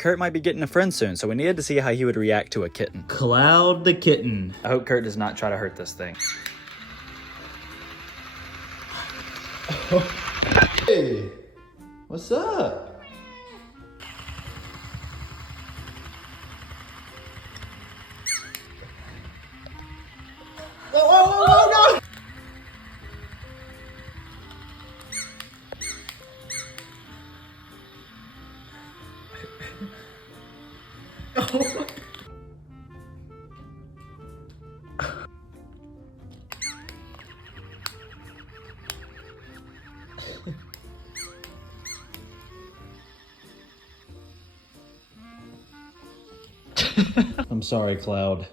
Kurt might be getting a friend soon, so we needed to see how he would react to a kitten. Cloud the kitten. I hope Kurt does not try to hurt this thing. Hey, what's up? Whoa, whoa, whoa, no! I'm sorry, Cloud.